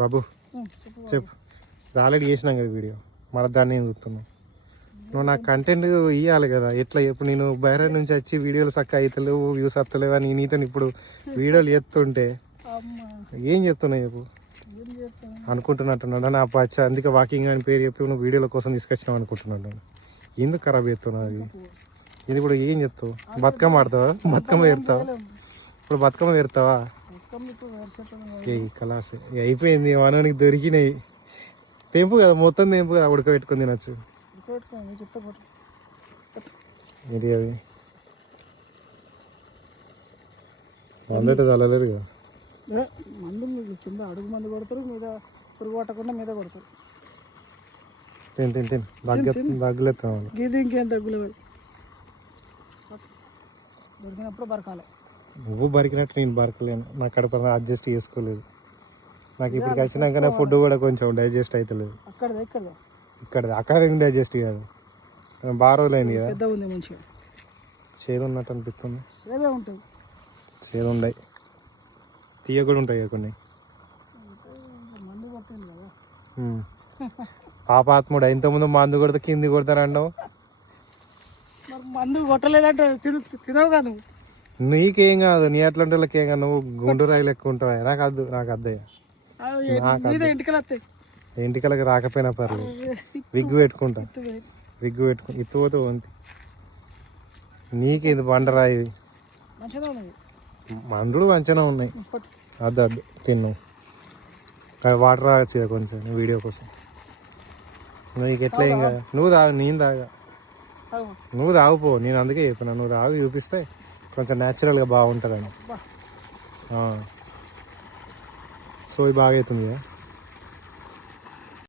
బాబు చెప్పు, ఆల్రెడీ చేసినాం కదా వీడియో, మళ్ళీ దాన్ని ఏం చూస్తున్నావు? నువ్వు నాకు కంటెంట్ ఇవ్వాలి కదా. ఎట్లా ఇప్పుడు నేను బయట నుంచి వచ్చి వీడియోలు చక్కగా అవుతలేవు, వ్యూస్ వస్తలేవు అని నీతో ఇప్పుడు వీడియోలు ఎత్తుంటే ఏం చెప్తున్నావు చెప్పు? అనుకుంటున్నట్టున్నాడు నా పచ్చ, అందుకే వాకింగ్ అని పేరు చెప్పి నువ్వు వీడియోల కోసం తీసుకొచ్చినావు అనుకుంటున్నాడు. ఎందుకు ఖరాబ్ చేస్తున్నావు? అది ఇది ఇప్పుడు ఏం చెప్తావు? బతుకమ్మ ఆడతావా? బతుకమ్మ ఏరుతావా? ఇప్పుడు బతుకమ్మ ఏరుతావా? ఏ కలాసే అయిపోయింది, మనకి దొరికినాయి. తెంపు కదా, మొత్తం తెంపు కదా, ఉడకబెట్టుకుని తినచ్చు. ఇది అది మందైతే చల్లలేరు కదా. మందు కింద అడుగు మందు కొడతారు, మీద పురుగు పట్టకుండా మీద కొడతారు. తిని తిని తిని దగ్గులేస్తాం. గీది ఇంకేం దగ్గులు దొరికినప్పుడు బరకాలి. నువ్వు బరికినట్టు నేను బరకలేను, నా కడుపు అడ్జస్ట్ చేసుకోలేదు. నాకు ఇప్పుడు వచ్చినాకనే ఫుడ్ కూడా కొంచెం డైజెస్ట్ అవుతలేదు. ఇక్కడ అక్కడ డైజెస్ట్ కాదు, బాగా రోజులు అయింది కదా. పెద్ద ఉంది మంచిగా, చేదు ఉన్నట్టు అనిపిస్తుంది. చేదే ఉంటుంది, చేదు ఉండయి, తీయ కూడా ఉంటాయి కొన్ని. మందు కొట్టింది కదా పాపాత్ముడు, ఇంతకుముందు మందు కొడితే కింది కొడతానన్నావు. మరి మందు కొట్టలేదంటే తినవు కదా నువ్వు. నీకేం కాదు, నీ అట్లాంటి వాళ్ళకి ఏం కాదు, నువ్వు గుండు రాయి లెక్క ఉంటావా? నాకు అద్దు, నాకు అద్దయ్యా. ఇంటికలకి రాకపోయినా పర్లేదు, విగ్గు పెట్టుకుంటా, విగ్గు పెట్టుకుంటా, ఇత్తుపోతే వంతి. నీకేది బండరాయి, మందులు మంచిగా ఉన్నాయి. అద్దు అద్దు తిన్నావు, వాటర్ తాగచ్చు కొంచెం వీడియో కోసం. నీకు ఎట్లా ఏం కాదు, నువ్వు తాగు, నేను తాగా, నువ్వు తాగుపో. నేను అందుకే చెప్పినా, నువ్వు తాగు, చూపిస్తే కొంచెం న్యాచురల్గా బాగుంటుందని. సో ఇది బాగా అవుతుంది కదా.